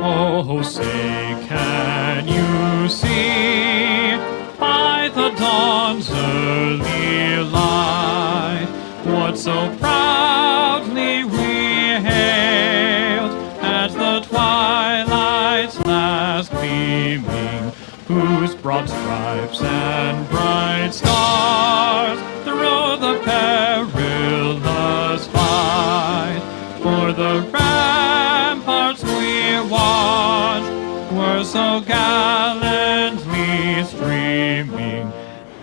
Oh, say, can you see by the dawn's early light what so proudly we hailed at the twilight's last gleaming, whose broad stripes and bright stars through the perilous fight for the ramparts we watched were so gallantly streaming,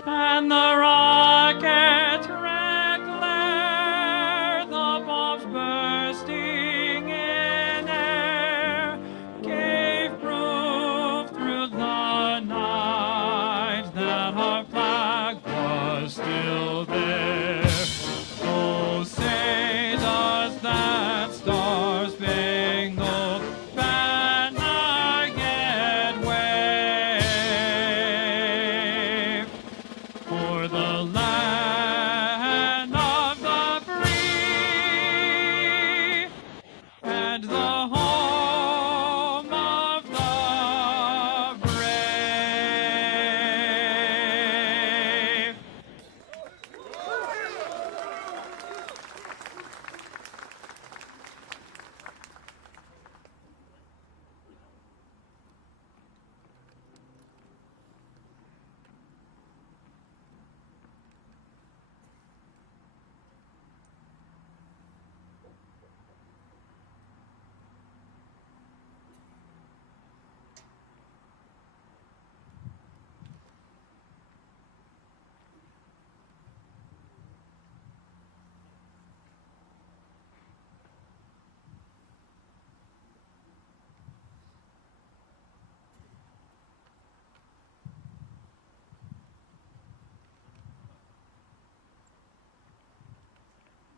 and the rocket's red glare, the bombs bursting in air, gave proof through the night that our flag was still there. Oh, say does that star-spangled banner yet wave for the land of the free and the home of the brave?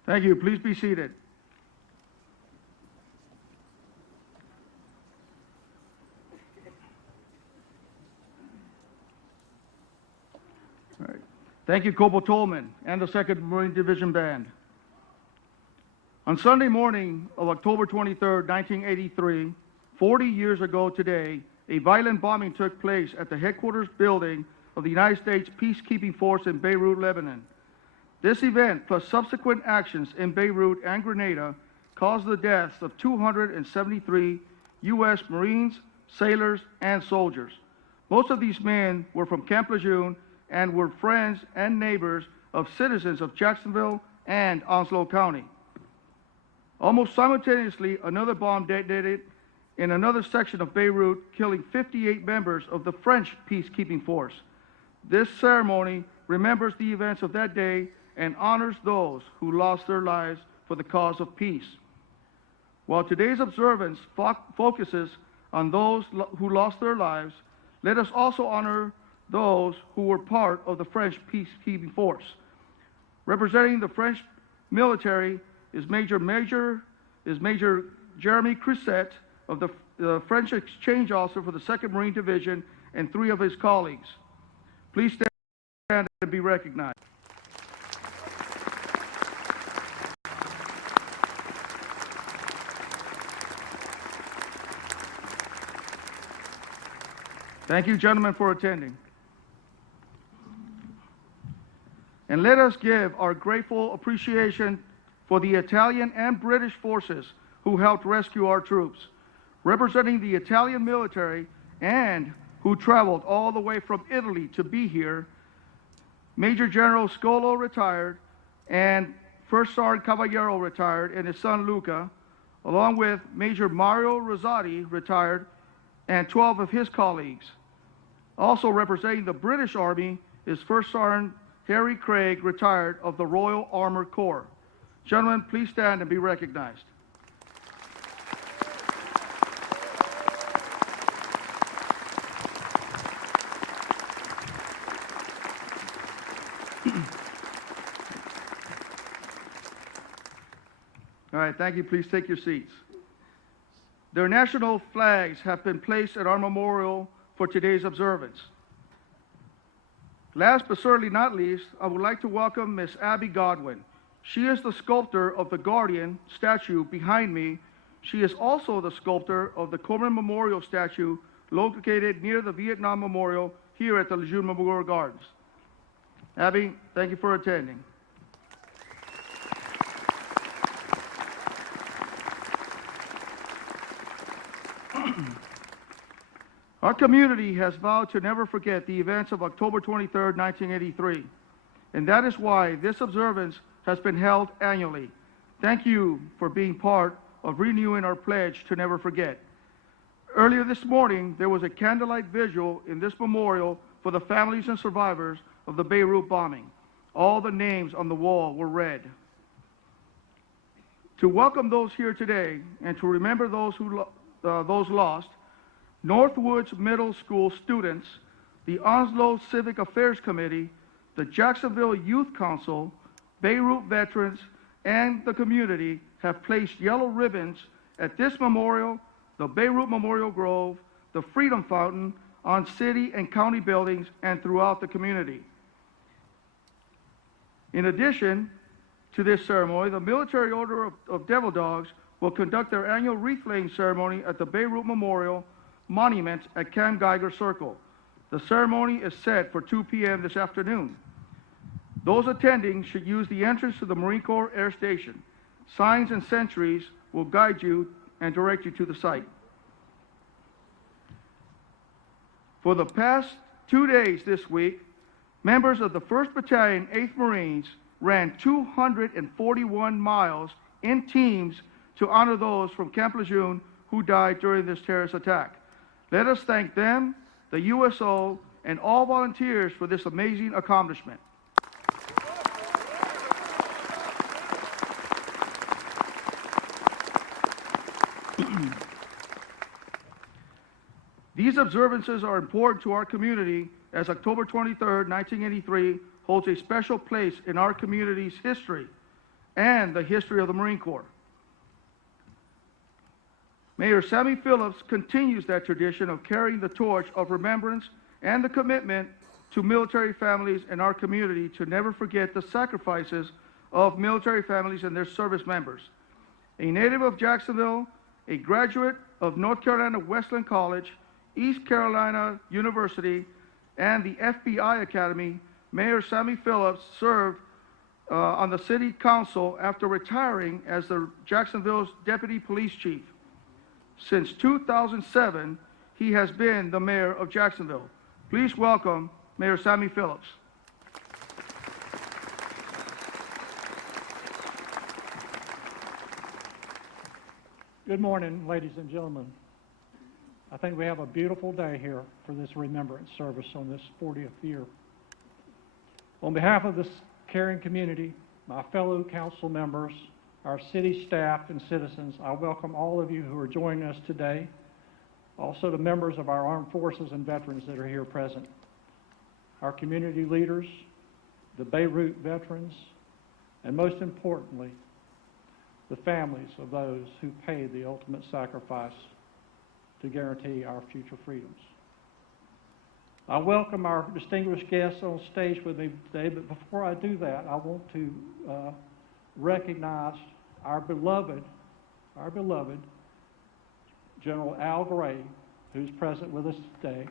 Thank you. Please be seated. All right. Thank you, Corporal Tolman and the 2nd Marine Division Band. On Sunday morning of October 23rd, 1983, 40 years ago today, a violent bombing took place at the headquarters building of the United States Peacekeeping Force in Beirut, Lebanon. This event, plus subsequent actions in Beirut and Grenada, caused the deaths of 273 U.S. Marines, sailors, and soldiers. Most of these men were from Camp Lejeune and were friends and neighbors of citizens of Jacksonville and Onslow County. Almost simultaneously, another bomb detonated in another section of Beirut, killing 58 members of the French peacekeeping force. This ceremony remembers the events of that day and honors those who lost their lives for the cause of peace. While today's observance focuses on those who lost their lives, let us also honor those who were part of the French peacekeeping force. Representing the French military is Major Jeremy Crisset of the French exchange officer for the 2nd Marine Division and 3 of his colleagues. Please stand and be recognized. Thank you, gentlemen, for attending. And let us give our grateful appreciation for the Italian and British forces who helped rescue our troops. Representing the Italian military and who traveled all the way from Italy to be here, Major General Scolo retired and First Sergeant Cavallero retired and his son Luca, along with Major Mario Rosati retired and 12 of his colleagues. Also representing the British Army is First Sergeant Harry Craig, retired of the Royal Armored Corps. Gentlemen, please stand and be recognized. All right, thank you. Please take your seats. Their national flags have been placed at our memorial for today's observance. Last but certainly not least, I would like to welcome Miss Abby Godwin. She is the sculptor of the Guardian statue behind me. She is also the sculptor of the Commemoration Memorial statue located near the Vietnam Memorial here at the Lejeune Memorial Gardens. Abby, thank you for attending. Our community has vowed to never forget the events of October 23, 1983, and that is why this observance has been held annually. Thank you for being part of renewing our pledge to never forget. Earlier this morning, there was a candlelight vigil in this memorial for the families and survivors of the Beirut bombing. All the names on the wall were read. To welcome those here today and to remember those lost, Northwoods Middle School students, the Onslow Civic Affairs Committee, the Jacksonville Youth Council, Beirut veterans, and the community have placed yellow ribbons at this memorial, the Beirut Memorial Grove, the Freedom Fountain, on city and county buildings, and throughout the community. In addition to this ceremony, the Military Order of Devil Dogs will conduct their annual wreath-laying ceremony at the Beirut Memorial Monument at Cam Geiger Circle. The ceremony is set for 2 p.m. this afternoon. Those attending should use the entrance to the Marine Corps Air Station. Signs and sentries will guide you and direct you to the site. For the past 2 days this week, members of the 1st Battalion, 8th Marines ran 241 miles in teams to honor those from Camp Lejeune who died during this terrorist attack. Let us thank them, the USO, and all volunteers for this amazing accomplishment. These observances are important to our community as October 23rd, 1983 holds a special place in our community's history and the history of the Marine Corps. Mayor Sammy Phillips continues that tradition of carrying the torch of remembrance and the commitment to military families in our community to never forget the sacrifices of military families and their service members. A native of Jacksonville, a graduate of North Carolina Wesleyan College, East Carolina University, and the FBI Academy, Mayor Sammy Phillips served on the city council after retiring as the Jacksonville's deputy police chief. Since 2007, he has been the mayor of Jacksonville. Please welcome Mayor Sammy Phillips. Good morning, ladies and gentlemen. I think we have a beautiful day here for this remembrance service on this 40th year. On behalf of this caring community, my fellow council members, our city staff and citizens, I welcome all of you who are joining us today, also the members of our armed forces and veterans that are here present, our community leaders, the Beirut veterans, and most importantly, the families of those who paid the ultimate sacrifice to guarantee our future freedoms. I welcome our distinguished guests on stage with me today, but before I do that, I want to recognize our beloved General Al Gray, who's present with us today.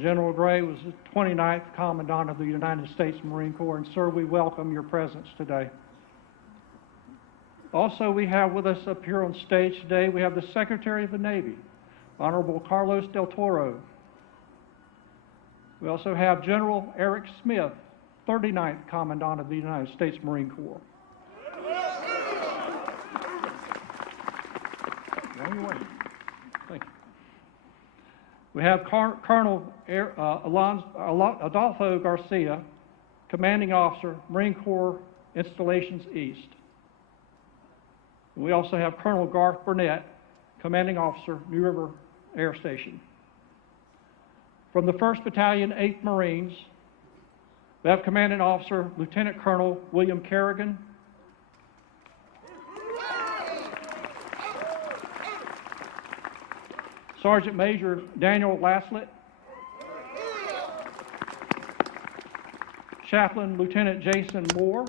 General Gray was the 29th Commandant of the United States Marine Corps, and sir, we welcome your presence today. Also, we have with us up here on stage today, we have the Secretary of the Navy, Honorable Carlos del Toro. We also have General Eric Smith, 39th Commandant of the United States Marine Corps. Thank you. We have Colonel Adolfo Garcia, Commanding Officer, Marine Corps Installations East. We also have Colonel Garth Burnett, Commanding Officer, New River Air Station. From the 1st Battalion, 8th Marines, we have Commanding Officer Lieutenant Colonel William Kerrigan. Sergeant Major Daniel Laslett. Chaplain Lieutenant Jason Moore.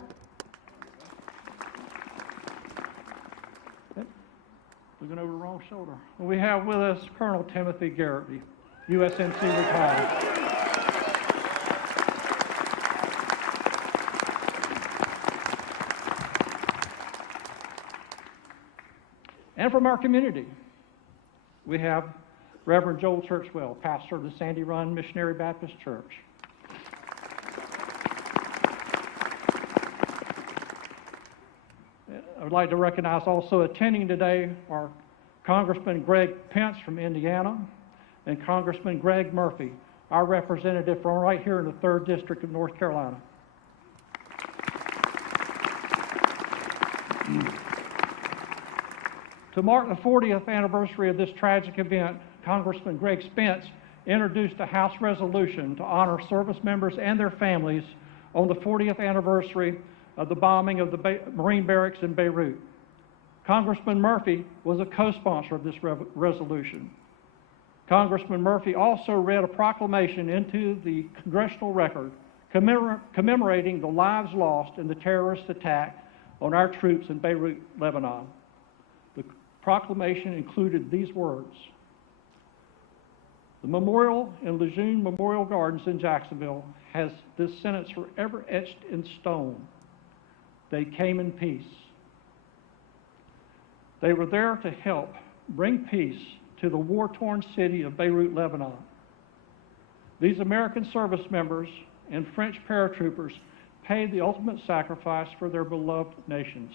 Looking over the wrong shoulder. We have with us Colonel Timothy Garrity, USNC retired. And from our community, we have Reverend Joel Churchwell, pastor of the Sandy Run Missionary Baptist Church. I would like to recognize also attending today are Congressman Greg Pence from Indiana and Congressman Greg Murphy, our representative from right here in the 3rd District of North Carolina. To mark the 40th anniversary of this tragic event, Congressman Greg Spence introduced a House resolution to honor service members and their families on the 40th anniversary of the bombing of the Marine barracks in Beirut. Congressman Murphy was a co-sponsor of this resolution. Congressman Murphy also read a proclamation into the congressional record commemorating the lives lost in the terrorist attack on our troops in Beirut, Lebanon. The proclamation included these words: the memorial in Lejeune Memorial Gardens in Jacksonville has this sentence forever etched in stone: they came in peace. They were there to help bring peace to the war-torn city of Beirut, Lebanon. These American service members and French paratroopers paid the ultimate sacrifice for their beloved nations.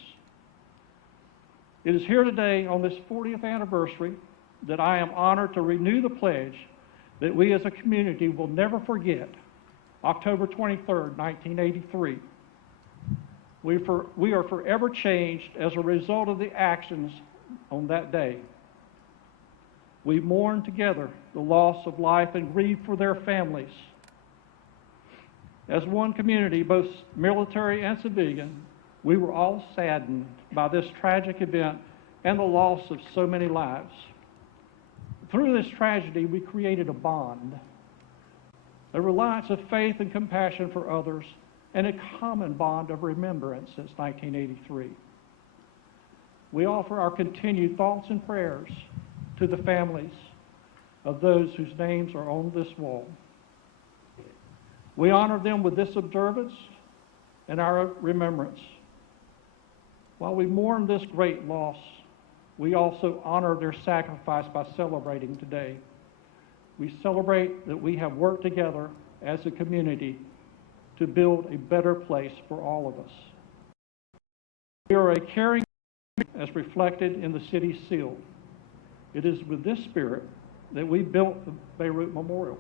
It is here today on this 40th anniversary that I am honored to renew the pledge that we as a community will never forget October 23rd, 1983. We are forever changed as a result of the actions on that day. We mourn together the loss of life and grieve for their families. As one community, both military and civilian, we were all saddened by this tragic event and the loss of so many lives. Through this tragedy, we created a bond, a reliance of faith and compassion for others, and a common bond of remembrance since 1983. We offer our continued thoughts and prayers to the families of those whose names are on this wall. We honor them with this observance and our remembrance. While we mourn this great loss, we also honor their sacrifice by celebrating today. We celebrate that we have worked together as a community to build a better place for all of us. We are a caring community as reflected in the city's seal. It is with this spirit that we built the Beirut Memorial,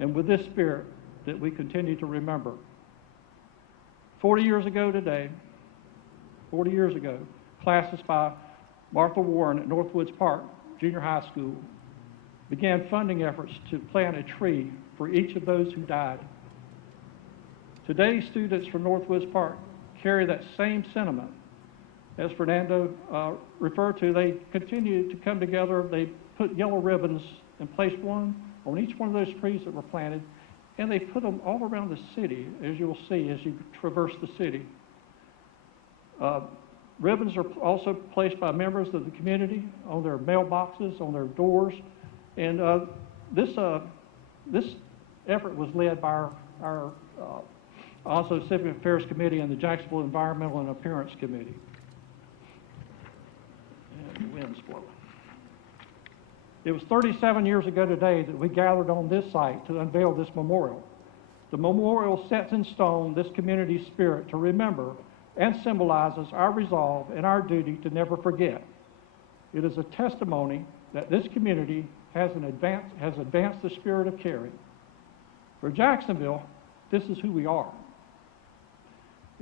and with this spirit that we continue to remember. 40 years ago today, classes by Martha Warren at Northwoods Park Junior High School began funding efforts to plant a tree for each of those who died. Today, students from Northwoods Park carry that same sentiment. As Fernando referred to, they continue to come together. They put yellow ribbons and placed one on each one of those trees that were planted, and they put them all around the city, as you will see as you traverse the city. Ribbons are also placed by members of the community on their mailboxes, on their doors, and this effort was led by our also Civic Affairs Committee and the Jacksonville Environmental and Appearance Committee. And the wind's blowing. It was 37 years ago today that we gathered on this site to unveil this memorial. The memorial sets in stone this community's spirit to remember and symbolizes our resolve and our duty to never forget. It is a testimony that this community has advanced the spirit of caring. For Jacksonville, this is who we are.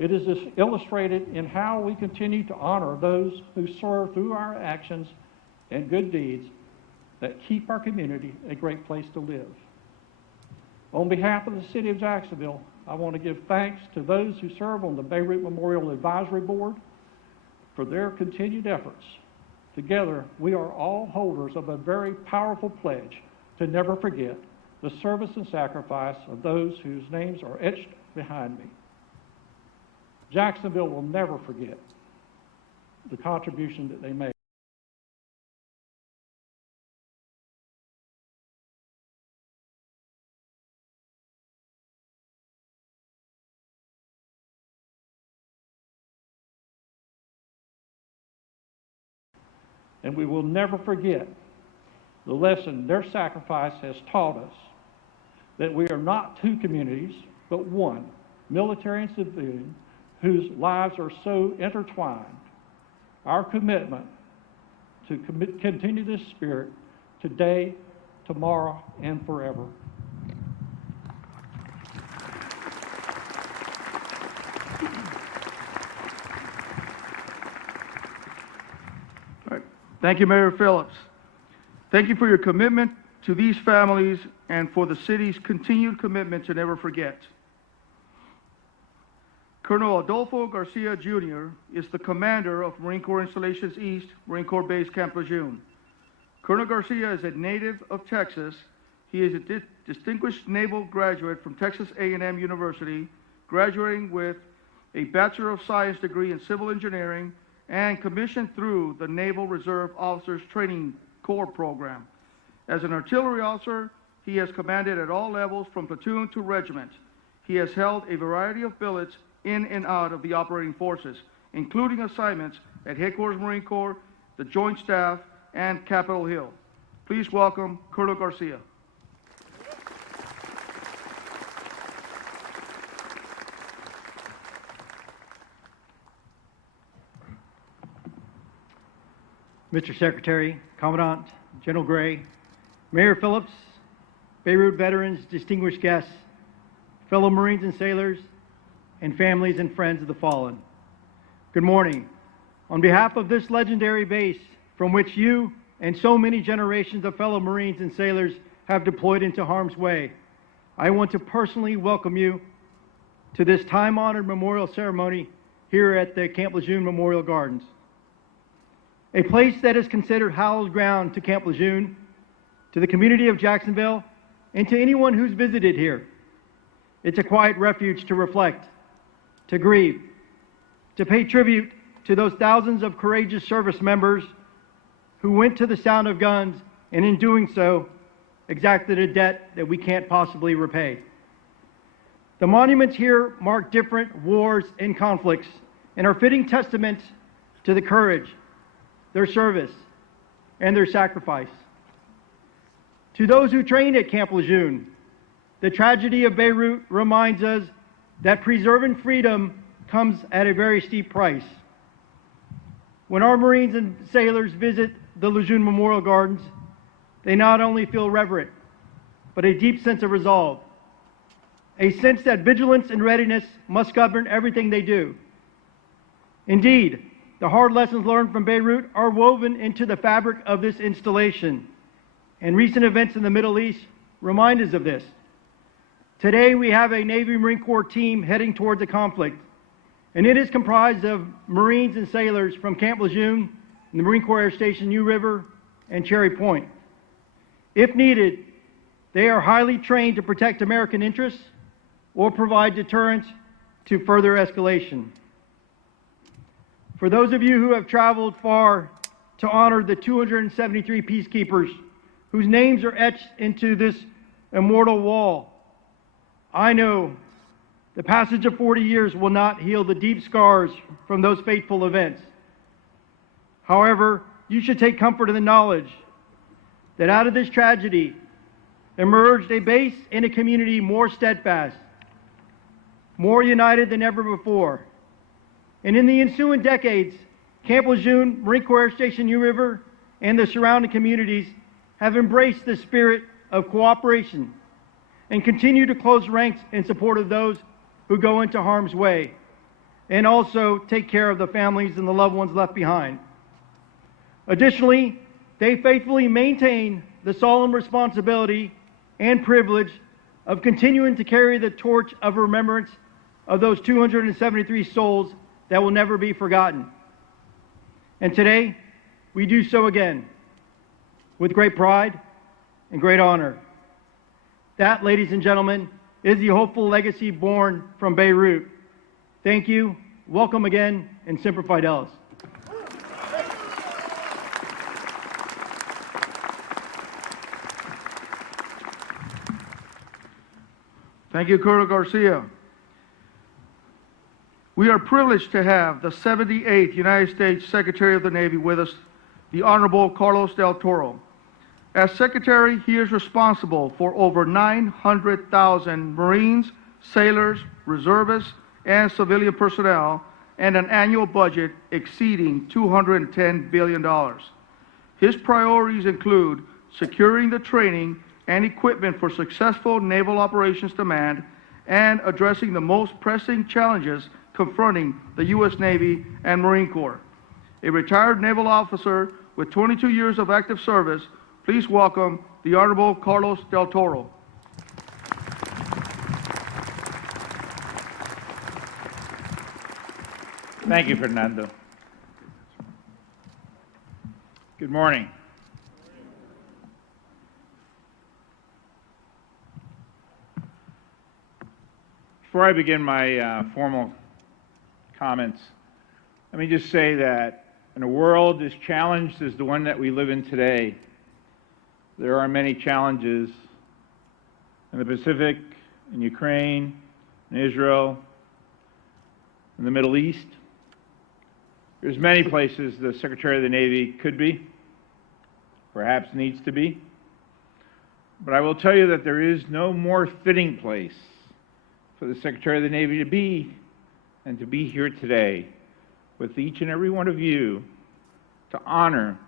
It is illustrated in how we continue to honor those who serve through our actions and good deeds that keep our community a great place to live. On behalf of the City of Jacksonville, I want to give thanks to those who serve on the Beirut Memorial Advisory Board for their continued efforts. Together, we are all holders of a very powerful pledge to never forget the service and sacrifice of those whose names are etched behind me. Jacksonville will never forget the contribution that they made. And we will never forget the lesson their sacrifice has taught us, that we are not two communities, but one, military and civilian, whose lives are so intertwined. Our commitment to continue this spirit today, tomorrow, and forever. Thank you, Mayor Phillips. Thank you for your commitment to these families and for the city's continued commitment to never forget. Colonel Adolfo Garcia, Jr. is the commander of Marine Corps Installations East, Marine Corps Base Camp Lejeune. Colonel Garcia is a native of Texas. He is a distinguished naval graduate from Texas A&M University, graduating with a Bachelor of Science degree in Civil Engineering and commissioned through the Naval Reserve Officers Training Corps program. As an artillery officer, he has commanded at all levels from platoon to regiment. He has held a variety of billets in and out of the operating forces, including assignments at Headquarters Marine Corps, the Joint Staff, and Capitol Hill. Please welcome Colonel Garcia. Mr. Secretary, Commandant, General Gray, Mayor Phillips, Beirut veterans, distinguished guests, fellow Marines and sailors, and families and friends of the fallen. Good morning. On behalf of this legendary base from which you and so many generations of fellow Marines and sailors have deployed into harm's way, I want to personally welcome you to this time-honored memorial ceremony here at the Camp Lejeune Memorial Gardens. A place that is considered hallowed ground to Camp Lejeune, to the community of Jacksonville, and to anyone who's visited here. It's a quiet refuge to reflect, to grieve, to pay tribute to those thousands of courageous service members who went to the sound of guns and in doing so exacted a debt that we can't possibly repay. The monuments here mark different wars and conflicts and are fitting testaments to the courage, their service, and their sacrifice. To those who trained at Camp Lejeune, the tragedy of Beirut reminds us that preserving freedom comes at a very steep price. When our Marines and sailors visit the Lejeune Memorial Gardens, they not only feel reverent, but a deep sense of resolve, a sense that vigilance and readiness must govern everything they do. Indeed, the hard lessons learned from Beirut are woven into the fabric of this installation, and recent events in the Middle East remind us of this. Today, we have a Navy Marine Corps team heading toward the conflict, and it is comprised of Marines and sailors from Camp Lejeune and the Marine Corps Air Station New River and Cherry Point. If needed, they are highly trained to protect American interests or provide deterrence to further escalation. For those of you who have traveled far to honor the 273 peacekeepers whose names are etched into this immortal wall, I know the passage of 40 years will not heal the deep scars from those fateful events. However, you should take comfort in the knowledge that out of this tragedy emerged a base and a community more steadfast, more united than ever before. And in the ensuing decades, Camp Lejeune, Marine Corps Air Station New River, and the surrounding communities have embraced the spirit of cooperation and continue to close ranks in support of those who go into harm's way. and also take care of the families and the loved ones left behind. Additionally, they faithfully maintain the solemn responsibility and privilege of continuing to carry the torch of remembrance of those 273 souls that will never be forgotten. And today, we do so again with great pride and great honor. That, ladies and gentlemen, is the hopeful legacy born from Beirut. Thank you, welcome again, and Semper Fidelis. Thank you, Colonel Garcia. We are privileged to have the 78th United States Secretary of the Navy with us, the Honorable Carlos del Toro. As Secretary, he is responsible for over 900,000 Marines, sailors, reservists, and civilian personnel, and an annual budget exceeding $210 billion. His priorities include securing the training and equipment for successful naval operations demand and addressing the most pressing challenges confronting the U.S. Navy and Marine Corps. A retired naval officer with 22 years of active service, please welcome the Honorable Carlos del Toro. Thank you, Fernando. Good morning. Before I begin my formal comments, let me just say that in a world as challenged as the one that we live in today, there are many challenges in the Pacific, in Ukraine, in Israel, in the Middle East. There's many places the Secretary of the Navy could be, perhaps needs to be. But I will tell you that there is no more fitting place for the Secretary of the Navy to be and to be here today with each and every one of you to honor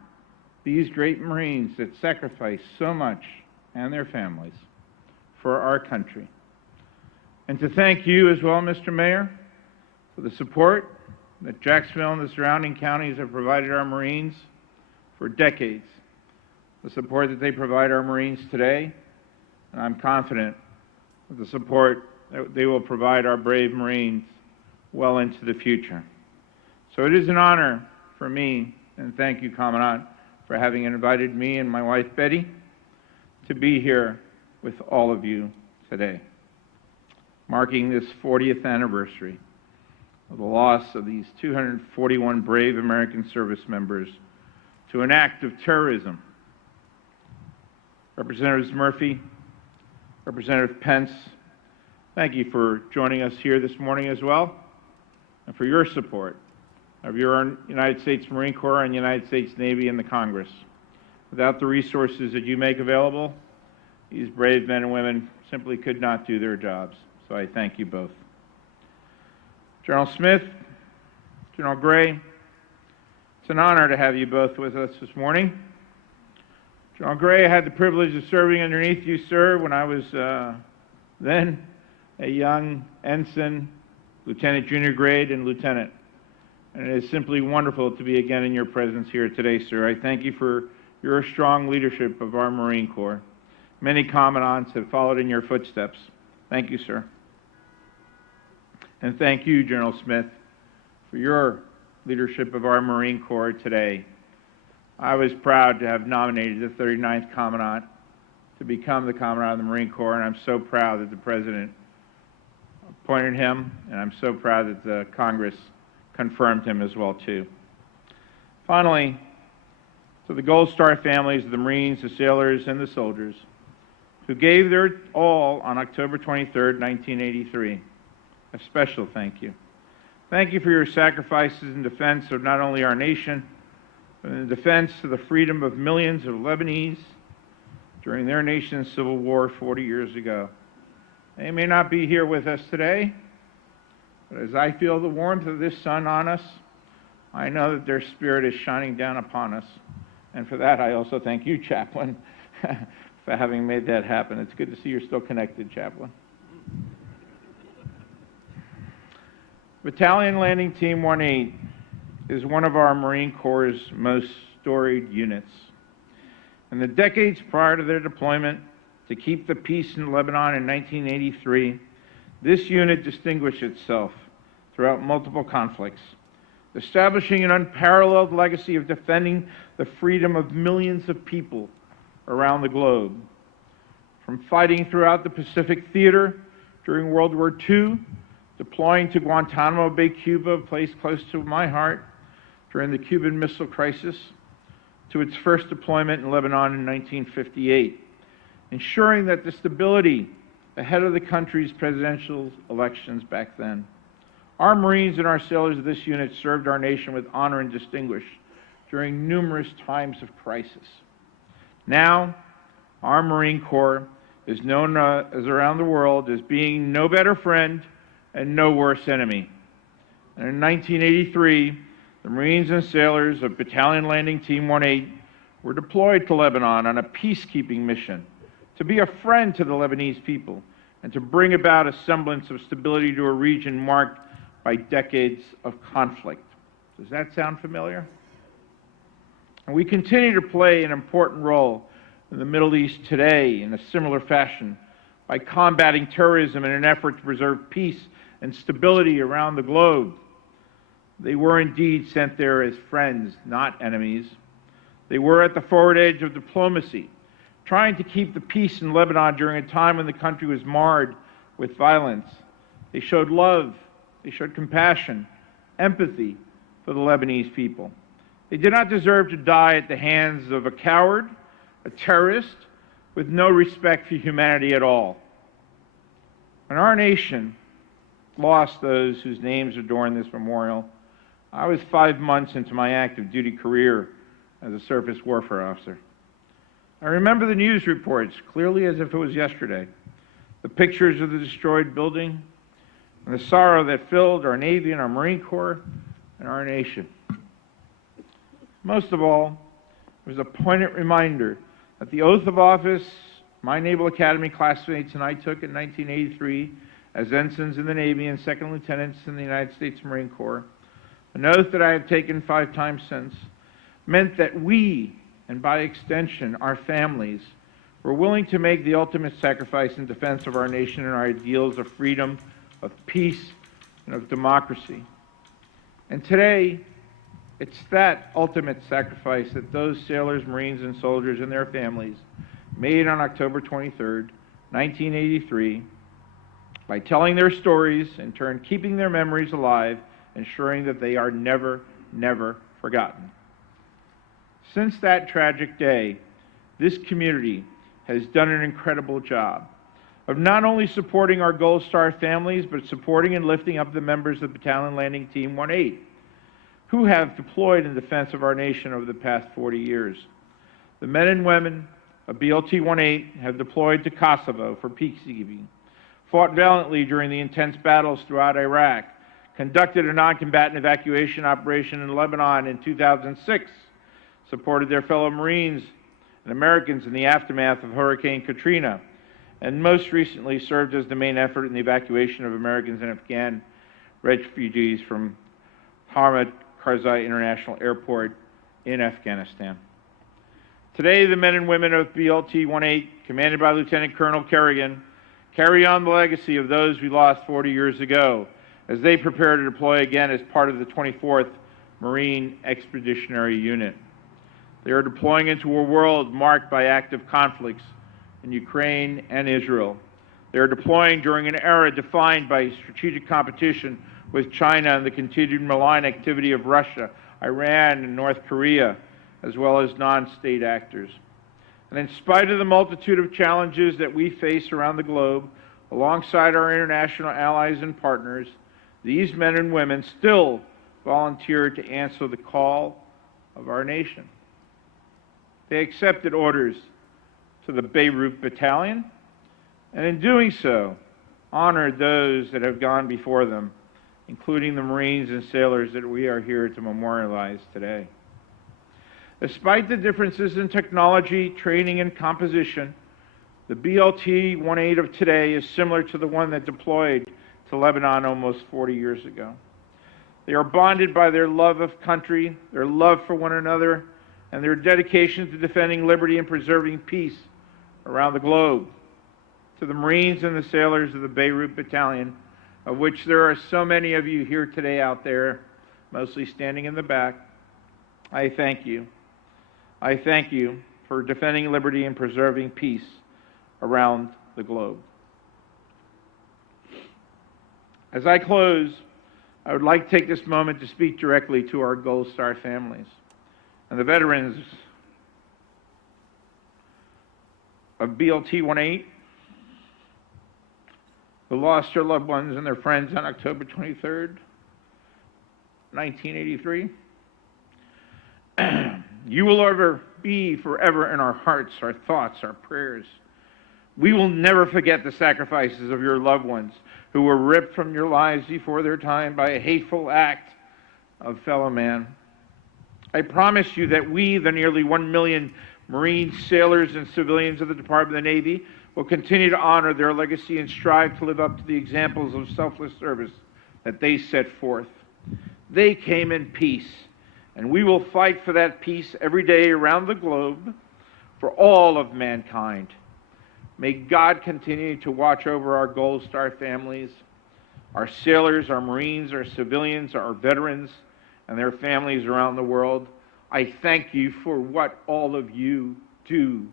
these great Marines that sacrifice so much and their families for our country. And to thank you as well, Mr. Mayor, for the support that Jacksonville and the surrounding counties have provided our Marines for decades, the support that they provide our Marines today, and I'm confident of the support that they will provide our brave Marines well into the future. So it is an honor for me, and thank you, Commandant, for having invited me and my wife, Betty, to be here with all of you today, marking this 40th anniversary of the loss of these 241 brave American service members to an act of terrorism. Representatives Murphy, Representative Pence, thank you for joining us here this morning as well, and for your support of your United States Marine Corps and United States Navy and the Congress. Without the resources that you make available, these brave men and women simply could not do their jobs. So I thank you both. General Smith, General Gray, it's an honor to have you both with us this morning. General Gray, I had the privilege of serving underneath you, sir, when I was then a young ensign, lieutenant junior grade, and lieutenant. And it is simply wonderful to be again in your presence here today, sir. I thank you for your strong leadership of our Marine Corps. Many commandants have followed in your footsteps. Thank you, sir. And thank you, General Smith, for your leadership of our Marine Corps today. I was proud to have nominated the 39th Commandant to become the Commandant of the Marine Corps, and I'm so proud that the President appointed him, and I'm so proud that the Congress confirmed him as well, too. Finally, to the Gold Star families of the Marines, the sailors, and the soldiers who gave their all on October 23rd, 1983, a special thank you. Thank you for your sacrifices in defense of not only our nation, but in defense of the freedom of millions of Lebanese during their nation's civil war 40 years ago. They may not be here with us today, but as I feel the warmth of this sun on us, I know that their spirit is shining down upon us. And for that, I also thank you, Chaplain, for having made that happen. It's good to see you're still connected, Chaplain. Battalion Landing Team 18 is one of our Marine Corps' most storied units. In the decades prior to their deployment to keep the peace in Lebanon in 1983, this unit distinguished itself throughout multiple conflicts, establishing an unparalleled legacy of defending the freedom of millions of people around the globe. From fighting throughout the Pacific Theater during World War II, deploying to Guantanamo Bay, Cuba, a place close to my heart, during the Cuban Missile Crisis, to its first deployment in Lebanon in 1958, ensuring that the stability ahead of the country's presidential elections back then. Our Marines and our sailors of this unit served our nation with honor and distinguish during numerous times of crisis. Now, our Marine Corps is known as around the world as being no better friend and no worse enemy. And in 1983, the Marines and sailors of Battalion Landing Team 18 were deployed to Lebanon on a peacekeeping mission to be a friend to the Lebanese people and to bring about a semblance of stability to a region marked by decades of conflict. Does that sound familiar? And we continue to play an important role in the Middle East today in a similar fashion by combating terrorism in an effort to preserve peace and stability around the globe. They were indeed sent there as friends, not enemies. They were at the forward edge of diplomacy, trying to keep the peace in Lebanon during a time when the country was marred with violence. They showed love, they showed compassion, empathy for the Lebanese people. They did not deserve to die at the hands of a coward, a terrorist, with no respect for humanity at all. When our nation lost those whose names adorn this memorial, I was 5 months into my active duty career as a surface warfare officer. I remember the news reports clearly as if it was yesterday. The pictures of the destroyed building and the sorrow that filled our Navy and our Marine Corps and our nation. Most of all, it was a poignant reminder that the oath of office my Naval Academy classmates and I took in 1983 as ensigns in the Navy and second lieutenants in the United States Marine Corps, an oath that I have taken 5 times since, meant that we, and by extension our families, were willing to make the ultimate sacrifice in defense of our nation and our ideals of freedom, of peace, and of democracy. And today, it's that ultimate sacrifice that those sailors, Marines, and soldiers and their families made on October 23rd, 1983, by telling their stories, in turn keeping their memories alive, ensuring that they are never, never forgotten. Since that tragic day, this community has done an incredible job of not only supporting our Gold Star families, but supporting and lifting up the members of Battalion Landing Team 18, who have deployed in defense of our nation over the past 40 years. The men and women of BLT 18 have deployed to Kosovo for peacekeeping, fought valiantly during the intense battles throughout Iraq, conducted a non-combatant evacuation operation in Lebanon in 2006, supported their fellow Marines and Americans in the aftermath of Hurricane Katrina, and most recently served as the main effort in the evacuation of Americans and Afghan refugees from Hamid Karzai International Airport in Afghanistan. Today, the men and women of BLT 18, commanded by Lieutenant Colonel Kerrigan, carry on the legacy of those we lost 40 years ago as they prepare to deploy again as part of the 24th Marine Expeditionary Unit. They are deploying into a world marked by active conflicts in Ukraine and Israel. They are deploying during an era defined by strategic competition with China and the continued malign activity of Russia, Iran, and North Korea, as well as non-state actors. And in spite of the multitude of challenges that we face around the globe, alongside our international allies and partners, these men and women still volunteered to answer the call of our nation. They accepted orders to the Beirut Battalion, and in doing so, honored those that have gone before them, including the Marines and sailors that we are here to memorialize today. Despite the differences in technology, training, and composition, the BLT 18 of today is similar to the one that deployed to Lebanon almost 40 years ago. They are bonded by their love of country, their love for one another, and their dedication to defending liberty and preserving peace around the globe. To the Marines and the sailors of the Beirut Battalion, of which there are so many of you here today out there, mostly standing in the back, I thank you. I thank you for defending liberty and preserving peace around the globe. As I close, I would like to take this moment to speak directly to our Gold Star families and the veterans of BLT-18 who lost their loved ones and their friends on October 23rd, 1983. You will be forever in our hearts, our thoughts, our prayers. We will never forget the sacrifices of your loved ones who were ripped from your lives before their time by a hateful act of fellow man. I promise you that we, the nearly 1 million Marines, sailors, and civilians of the Department of the Navy, will continue to honor their legacy and strive to live up to the examples of selfless service that they set forth. They came in peace, and we will fight for that peace every day around the globe for all of mankind. May God continue to watch over our Gold Star families, our sailors, our Marines, our civilians, our veterans, and their families around the world. I thank you for what all of you do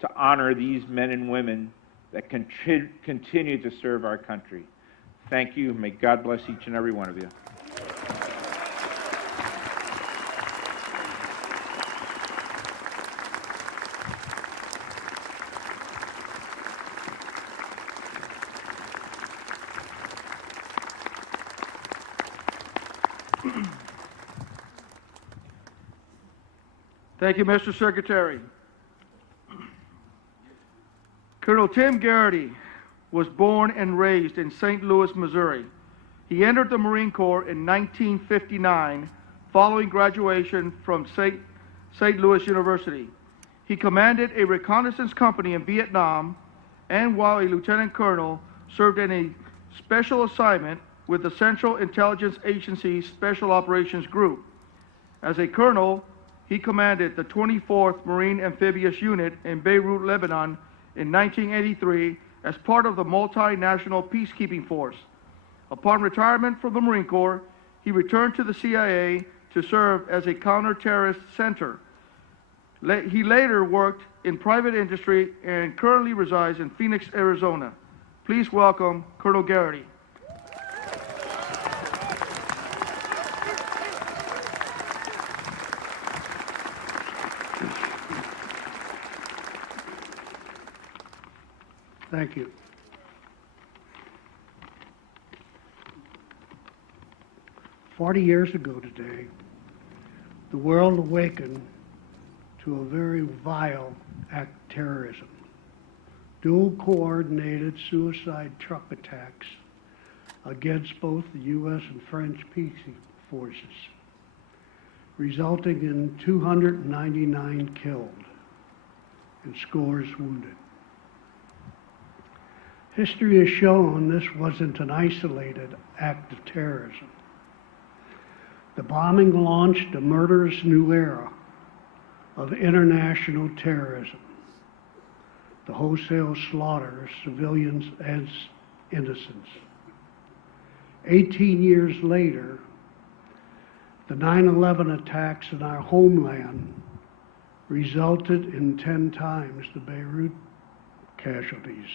to honor these men and women that continue to serve our country. Thank you. May God bless each and every one of you. Thank you, Mr. Secretary. Colonel Tim Garrity was born and raised in St. Louis, Missouri. He entered the Marine Corps in 1959 following graduation from St. Louis University. He commanded a reconnaissance company in Vietnam and, while a lieutenant colonel, served in a special assignment with the Central Intelligence Agency's Special Operations Group. As a colonel, he commanded the 24th Marine Amphibious Unit in Beirut, Lebanon in 1983 as part of the multinational peacekeeping force. Upon retirement from the Marine Corps, he returned to the CIA to serve as a counter-terrorist center. He later worked in private industry and currently resides in Phoenix, Arizona. Please welcome Colonel Garrity. Thank you. "40 years ago today, the world awakened to a very vile act of terrorism. Dual coordinated suicide truck attacks against both the U.S. and French peace forces, resulting in 299 killed and scores wounded. History has shown this wasn't an isolated act of terrorism. The bombing launched a murderous new era of international terrorism, the wholesale slaughter of civilians and innocents. 18 years later, the 9/11 attacks in our homeland resulted in 10 times the Beirut casualties.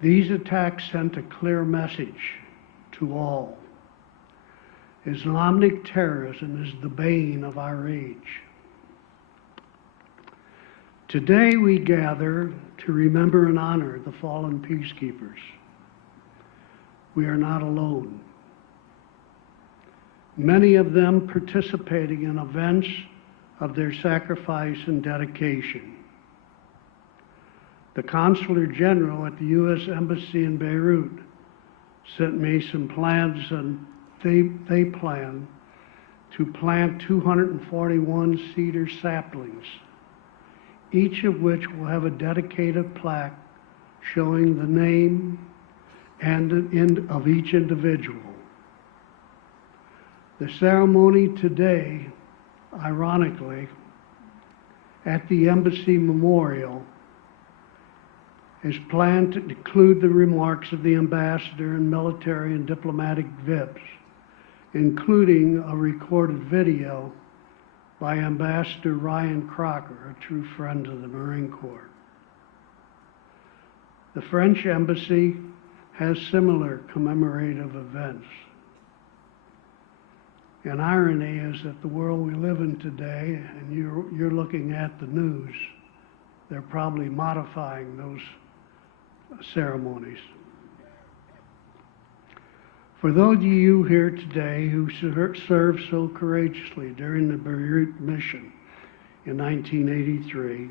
These attacks sent a clear message to all. Islamic terrorism is the bane of our age. Today we gather to remember and honor the fallen peacekeepers. We are not alone. Many of them participating in events of their sacrifice and dedication. The Consular General at the U.S. Embassy in Beirut sent me some plans, and they plan to plant 241 cedar saplings, each of which will have a dedicated plaque showing the name of each individual. The ceremony today, ironically, at the Embassy Memorial is planned to include the remarks of the ambassador and military and diplomatic VIPs, including a recorded video by Ambassador Ryan Crocker, a true friend of the Marine Corps. The French Embassy has similar commemorative events. And irony is that the world we live in today, and you're looking at the news, they're probably modifying those ceremonies. For those of you here today who served so courageously during the Beirut mission in 1983,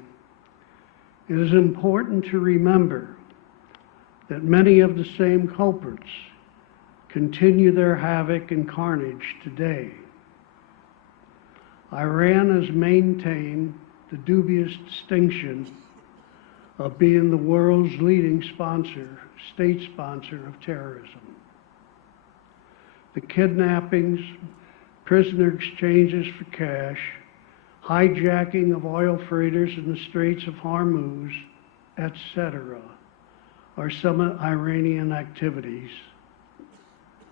it is important to remember that many of the same culprits continue their havoc and carnage today. Iran has maintained the dubious distinction of being the world's leading state sponsor of terrorism. The kidnappings, prisoner exchanges for cash, hijacking of oil freighters in the Straits of Hormuz, etc., are some Iranian activities,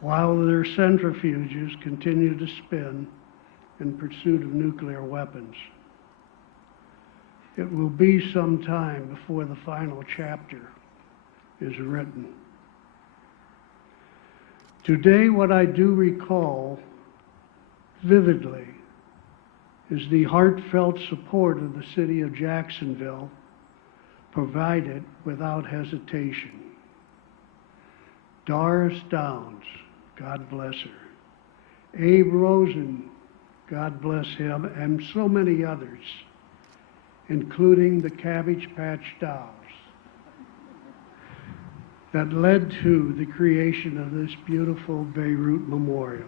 while their centrifuges continue to spin in pursuit of nuclear weapons. It will be some time before the final chapter is written. Today, what I do recall vividly is the heartfelt support of the city of Jacksonville provided without hesitation. Doris Downs, God bless her. Abe Rosen, God bless him, and so many others, including the Cabbage Patch Dolls, that led to the creation of this beautiful Beirut Memorial.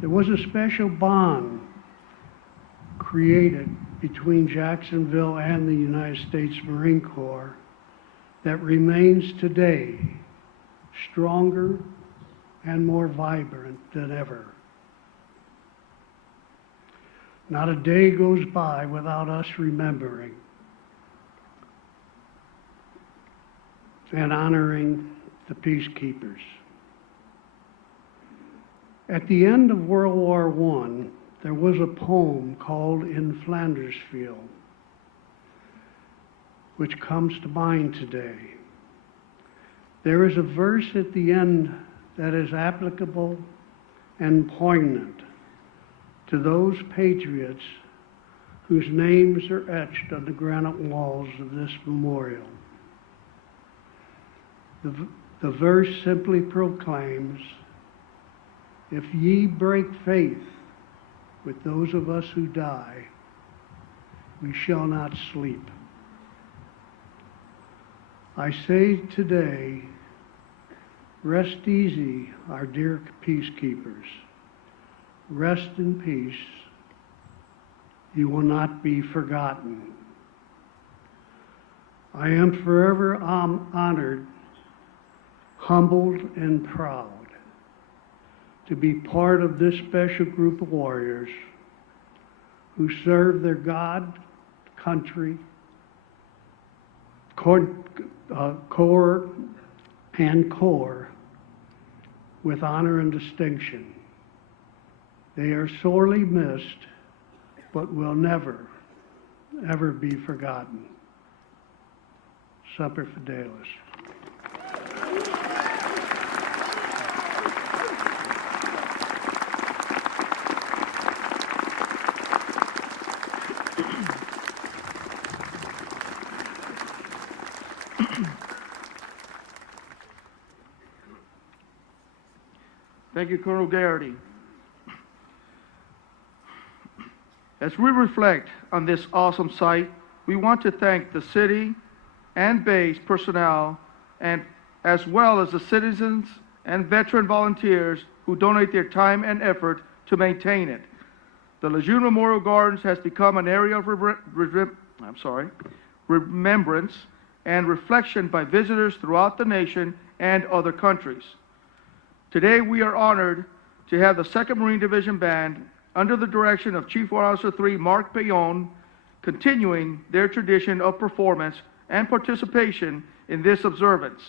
There was a special bond created between Jacksonville and the United States Marine Corps that remains today stronger and more vibrant than ever. Not a day goes by without us remembering and honoring the peacekeepers. At the end of World War I, there was a poem called In Flanders Field, which comes to mind today. There is a verse at the end that is applicable and poignant to those patriots whose names are etched on the granite walls of this memorial. The verse simply proclaims, "If ye break faith with those of us who die, we shall not sleep." I say today, rest easy, our dear peacekeepers. Rest in peace. You will not be forgotten. I am forever honored, humbled, and proud to be part of this special group of warriors who serve their God, country, corps with honor and distinction. They are sorely missed, but will never, ever be forgotten. Semper Fidelis. Thank you, Colonel Garrity. As we reflect on this awesome site, we want to thank the city and base personnel, and as well as the citizens and veteran volunteers who donate their time and effort to maintain it. The Lejeune Memorial Gardens has become an area of remembrance and reflection by visitors throughout the nation and other countries. Today, we are honored to have the 2nd Marine Division Band, under the direction of Chief Warrant Officer 3 Mark Payon, continuing their tradition of performance and participation in this observance.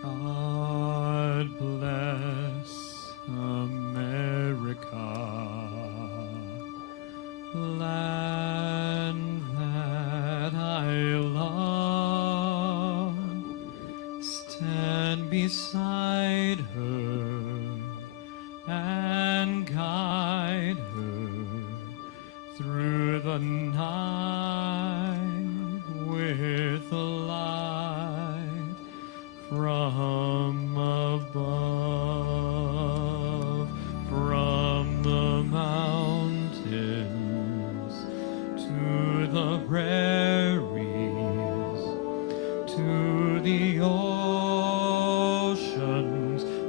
God bless America, land that I love. Stand beside her and guide her through the night with the light from above, from the mountains to the prairies, to the oceans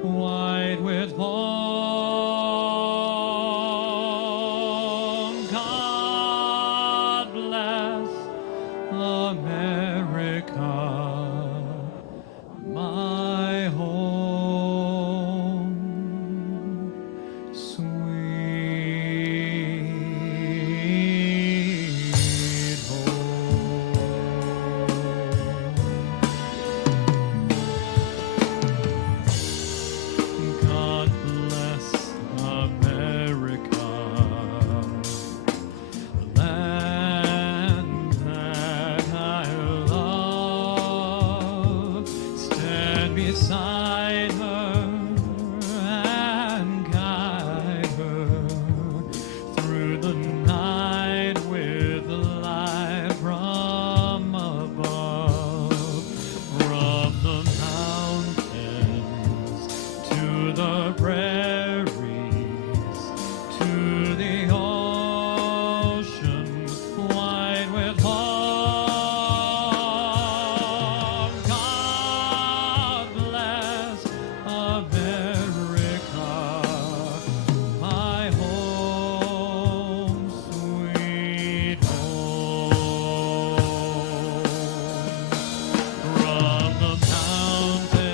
wide with foam. God bless America, my home, sweet home. God bless America, land that I love. Stand beside her and guide her through the night with the light from above, from the mountains to the prairies, to the oceans wide with hope. God bless America, my home, sweet home. From the mountains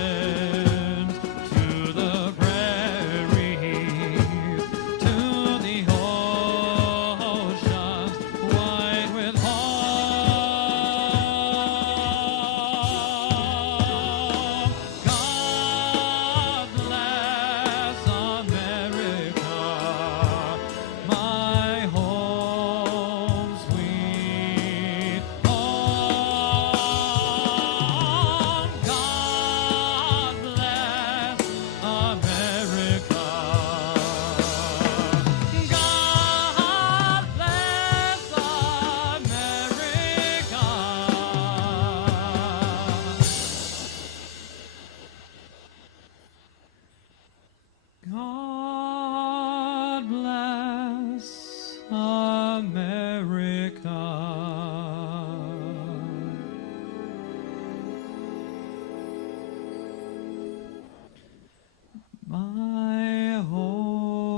to the prairies, to the oceans wide with hope. God bless America, my home, sweet home. God bless America. God bless America. God bless America. My home,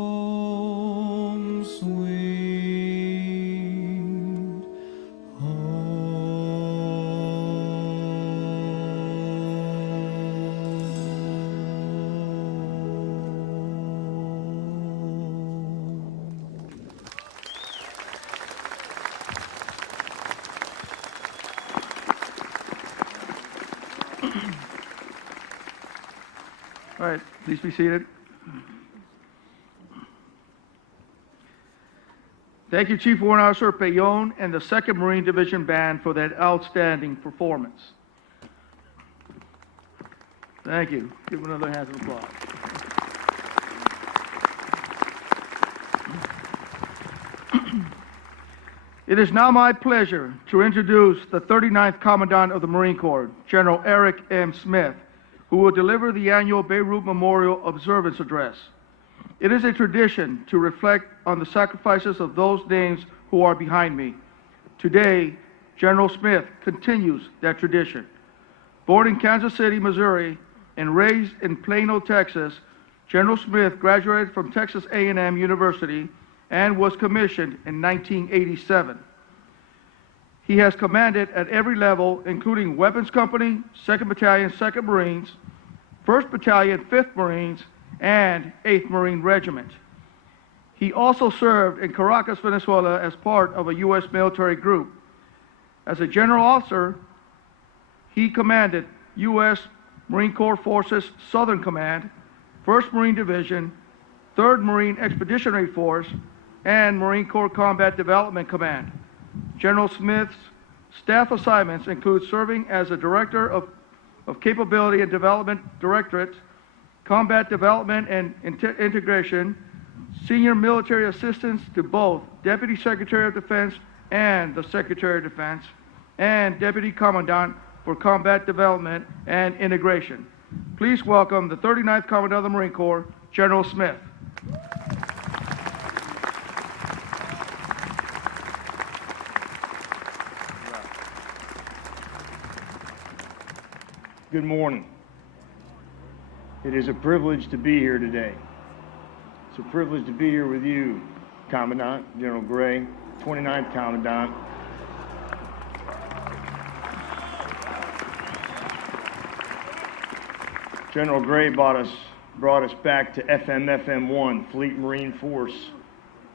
sweet home. All right, please be seated. Thank you, Chief Warrant Officer Payon and the 2nd Marine Division Band for that outstanding performance. Thank you. Give them another hand of applause. It is now my pleasure to introduce the 39th Commandant of the Marine Corps, General Eric M. Smith, who will deliver the annual Beirut Memorial Observance Address. It is a tradition to reflect on the sacrifices of those names who are behind me. Today, General Smith continues that tradition. Born in Kansas City, Missouri, and raised in Plano, Texas, General Smith graduated from Texas A&M University and was commissioned in 1987. He has commanded at every level, including Weapons Company, 2nd Battalion, 2nd Marines, 1st Battalion, 5th Marines, and 8th Marine Regiment. He also served in Caracas, Venezuela as part of a U.S. military group. As a general officer, he commanded U.S. Marine Corps Forces Southern Command, 1st Marine Division, 3rd Marine Expeditionary Force, and Marine Corps Combat Development Command. General Smith's staff assignments include serving as a Director of Capability and Development Directorate, Combat Development and Integration, Senior Military Assistance to both Deputy Secretary of Defense and the Secretary of Defense, and Deputy Commandant for Combat Development and Integration. Please welcome the 39th Commandant of the Marine Corps, General Smith. Good morning. It is a privilege to be here today. It's a privilege to be here with you, Commandant General Gray, 29th Commandant. General Gray brought us back to FM-FM1, Fleet Marine Force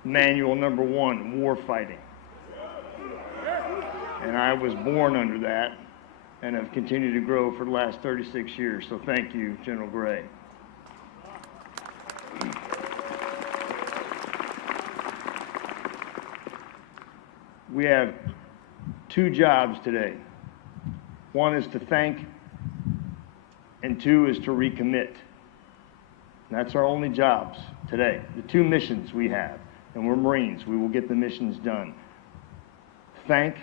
Manual Number 1, Warfighting. And I was born under that and have continued to grow for the last 36 years. So thank you, General Gray. We have two jobs today. One is to thank, and two is to recommit. That's our only jobs today. The two missions we have, and we're Marines, we will get the missions done. Thank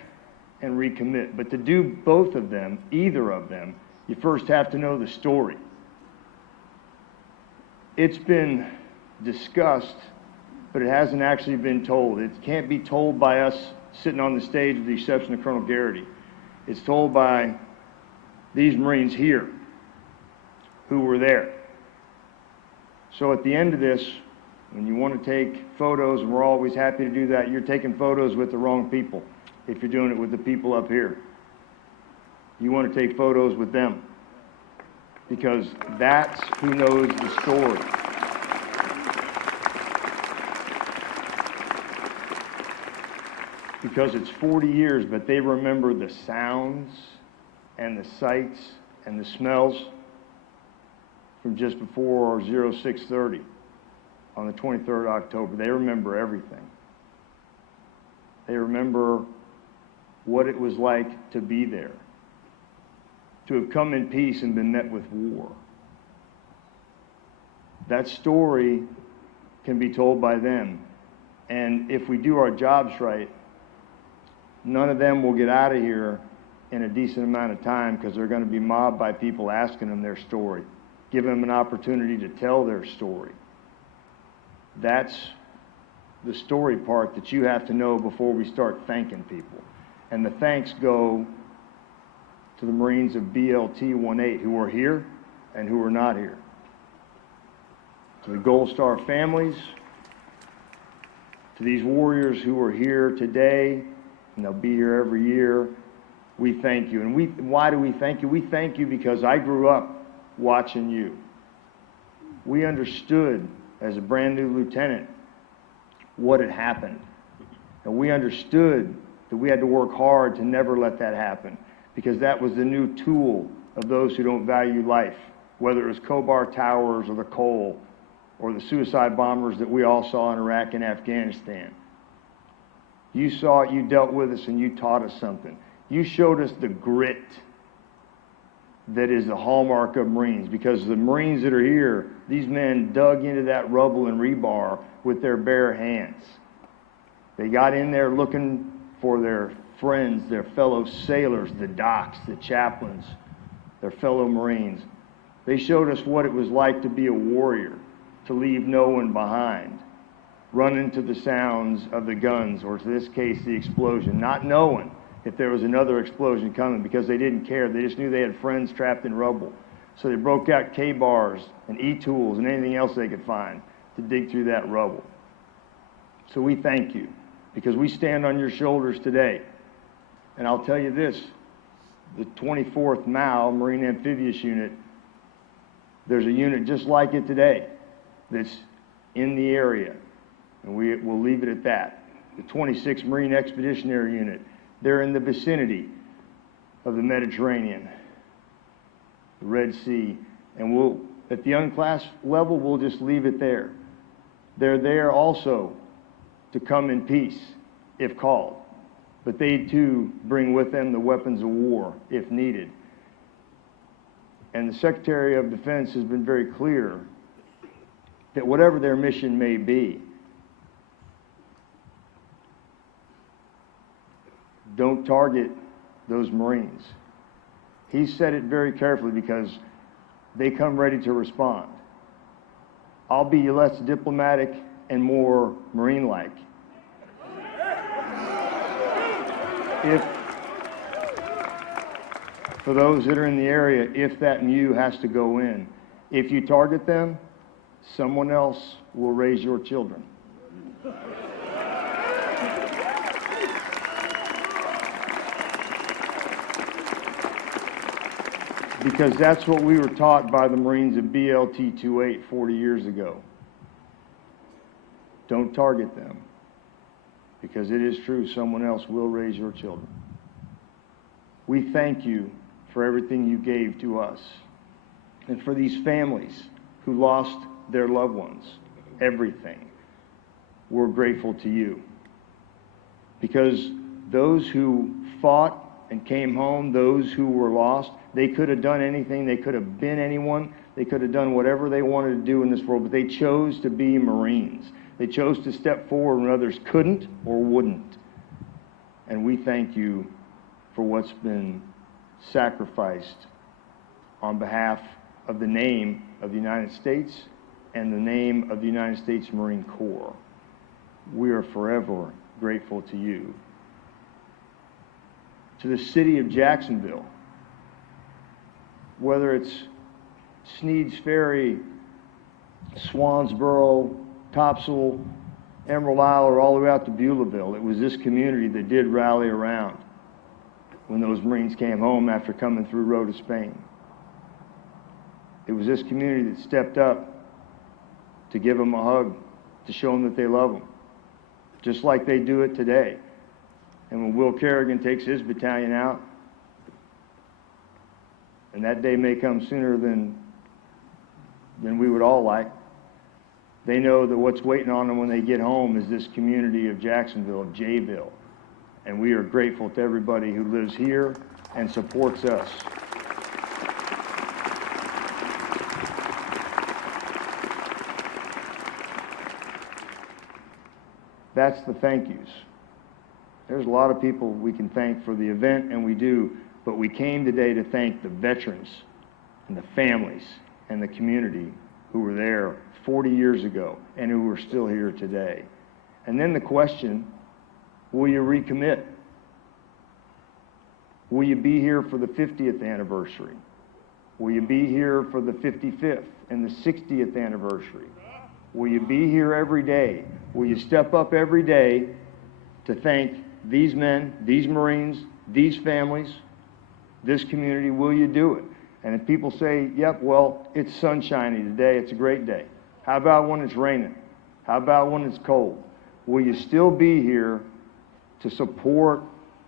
and recommit. But to do both of them, either of them, you first have to know the story. It's been discussed, but it hasn't actually been told. It can't be told by us sitting on the stage with the exception of Colonel Garrity. It's told by these Marines here who were there. So at the end of this, when you want to take photos, and we're always happy to do that, you're taking photos with the wrong people. If you're doing it with the people up here, you want to take photos with them, because that's who knows the story. Because it's 40 years, but they remember the sounds and the sights and the smells from just before 0630 on the 23rd of October. They remember everything. They remember what it was like to be there, to have come in peace and been met with war. That story can be told by them. And if we do our jobs right, none of them will get out of here in a decent amount of time, because they're going to be mobbed by people asking them their story, giving them an opportunity to tell their story. That's the story part that you have to know before we start thanking people. And the thanks go to the Marines of BLT-18 who are here and who are not here. To the Gold Star families, to these warriors who are here today, and they'll be here every year, we thank you. And why do we thank you? We thank you because I grew up watching you. We understood as a brand new lieutenant what had happened. And we understood that we had to work hard to never let that happen, because that was the new tool of those who don't value life, whether it was Khobar Towers or the coal or the suicide bombers that we all saw in Iraq and Afghanistan. You saw it, you dealt with us, and you taught us something. You showed us the grit that is the hallmark of Marines, because the Marines that are here, these men dug into that rubble and rebar with their bare hands. They got in there looking for their friends, their fellow sailors, the docs, the chaplains, their fellow Marines. They showed us what it was like to be a warrior, to leave no one behind, run into the sounds of the guns, or in this case, the explosion, not knowing if there was another explosion coming because they didn't care. They just knew they had friends trapped in rubble. So they broke out K-bars and E-tools and anything else they could find to dig through that rubble. So we thank you because we stand on your shoulders today. And I'll tell you this, the 24th MAU, Marine Amphibious Unit, there's a unit just like it today that's in the area, and we'll leave it at that. The 26th Marine Expeditionary Unit, they're in the vicinity of the Mediterranean, the Red Sea, and we'll, at the unclassed level, we'll just leave it there. They're there also to come in peace, if called, but they too bring with them the weapons of war, if needed. And the Secretary of Defense has been very clear that whatever their mission may be, don't target those Marines. He said it very carefully because they come ready to respond. I'll be less diplomatic and more Marine-like. For those that are in the area, if that MU has to go in, if you target them, someone else will raise your children. Because that's what we were taught by the Marines of BLT-28 40 years ago. Don't target them, because it is true, someone else will raise your children. We thank you for everything you gave to us, and for these families who lost their loved ones, everything. We're grateful to you, because those who fought and came home, those who were lost, they could have done anything, they could have been anyone, they could have done whatever they wanted to do in this world, but they chose to be Marines. They chose to step forward when others couldn't or wouldn't. And we thank you for what's been sacrificed on behalf of the name of the United States and the name of the United States Marine Corps. We are forever grateful to you. To the city of Jacksonville, whether it's Sneed's Ferry, Swansboro, Topsail, Emerald Isle, or all the way out to Beulahville, it was this community that did rally around when those Marines came home after coming through Road to Spain. It was this community that stepped up to give them a hug, to show them that they love them, just like they do it today. And when Will Kerrigan takes his battalion out, and that day may come sooner than we would all like, they know that what's waiting on them when they get home is this community of Jacksonville, of Jayville. And we are grateful to everybody who lives here and supports us. That's the thank yous. There's a lot of people we can thank for the event, and we do, but we came today to thank the veterans and the families and the community who were there 40 years ago and who are still here today. And then the question, will you recommit? Will you be here for the 50th anniversary? Will you be here for the 55th and the 60th anniversary? Will you be here every day? Will you step up every day to thank these men, these Marines, these families, this community? Will you do it? And if people say, yep, well, it's sunshiny today, it's a great day. How about when it's raining? How about when it's cold? Will you still be here to support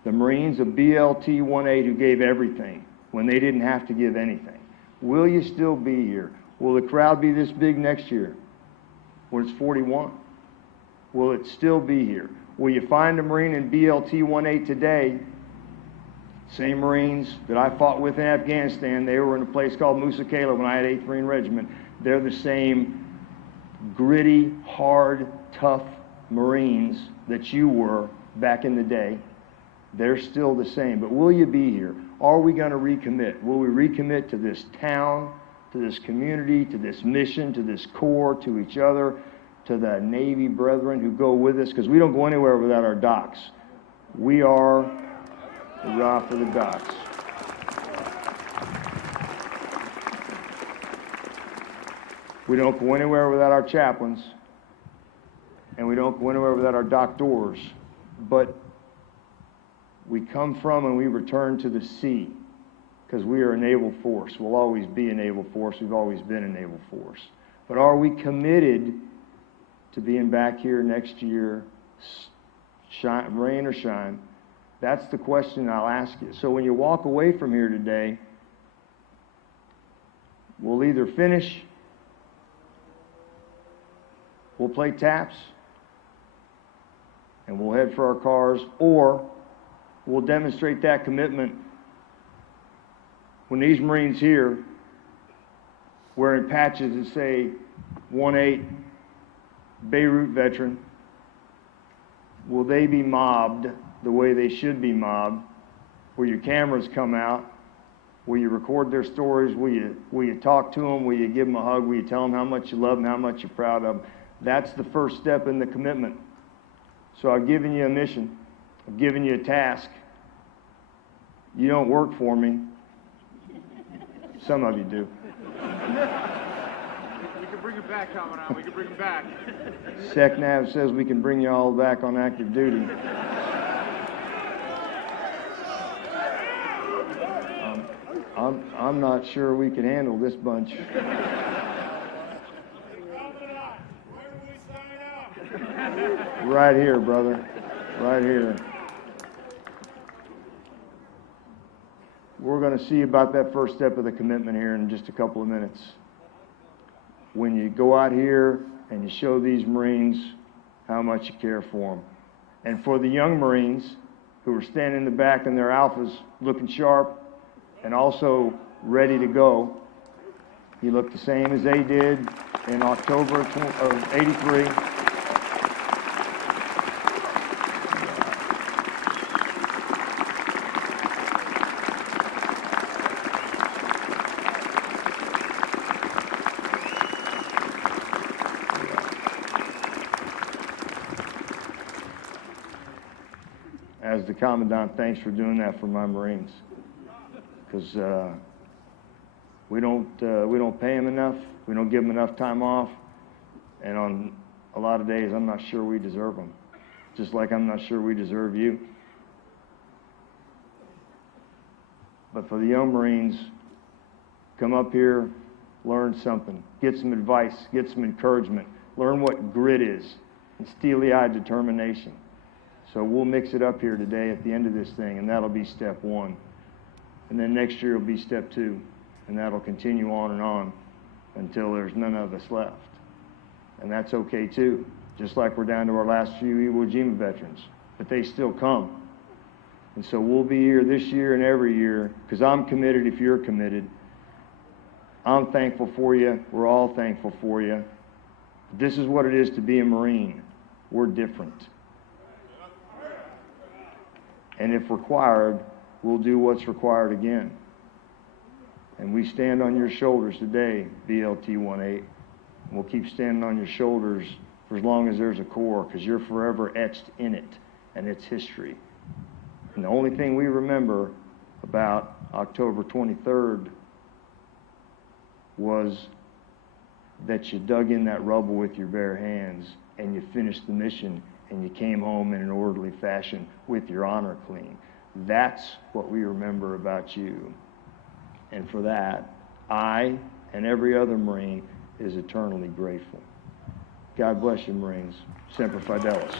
the Marines of BLT-18 who gave everything when they didn't have to give anything? Will you still be here? Will the crowd be this big next year when it's 41? Will it still be here? Will you find a Marine in BLT-18 today? Same Marines that I fought with in Afghanistan, they were in a place called Musa Kala when I had 8th Marine Regiment. They're the same gritty, hard, tough Marines that you were back in the day. They're still the same. But will you be here? Are we going to recommit? Will we recommit to this town, to this community, to this mission, to this Corps, to each other, to the Navy brethren who go with us, because we don't go anywhere without our docs. We are hurrah for the docs. We don't go anywhere without our chaplains, and we don't go anywhere without our doctors, but we come from and we return to the sea, because we are a naval force. We'll always be a naval force. We've always been a naval force. But are we committed to being back here next year, shine, rain or shine? That's the question I'll ask you. So when you walk away from here today, we'll either finish, we'll play taps, and we'll head for our cars, or we'll demonstrate that commitment when these Marines here, wearing patches that say 1-8 Beirut veteran, will they be mobbed the way they should be mobbed? Will your cameras come out? Will you record their stories? Will you talk to them? Will you give them a hug? Will you tell them how much you love them, how much you're proud of them? That's the first step in the commitment. So I've given you a mission. I've given you a task. You don't work for me. Some of you do. We can bring him back, Commandant. We can bring him back. SecNav says we can bring you all back on active duty. I'm not sure we can handle this bunch. Right here, brother. Right here. We're going to see about that first step of the commitment here in just a couple of minutes. When you go out here and you show these Marines how much you care for them. And for the young Marines who are standing in the back in their alphas looking sharp and also ready to go, you look the same as they did in October of '83. As the Commandant, thanks for doing that for my Marines, because we don't pay them enough, we don't give them enough time off, and on a lot of days I'm not sure we deserve them, just like I'm not sure we deserve you. But for the young Marines, come up here, learn something, get some advice, get some encouragement, learn what grit is, and steely-eyed determination. So we'll mix it up here today at the end of this thing, and that'll be step one. And then next year will be step two, and that'll continue on until there's none of us left. And that's okay too, just like we're down to our last few Iwo Jima veterans, but they still come. And so we'll be here this year and every year, because I'm committed if you're committed. I'm thankful for you. We're all thankful for you. This is what it is to be a Marine. We're different. And if required, we'll do what's required again. And we stand on your shoulders today, BLT-18. We'll keep standing on your shoulders for as long as there's a Corps, because you're forever etched in it and its history. And the only thing we remember about October 23rd was that you dug in that rubble with your bare hands and you finished the mission, and you came home in an orderly fashion with your honor clean. That's what we remember about you. And for that, I and every other Marine is eternally grateful. God bless you, Marines. Semper Fidelis.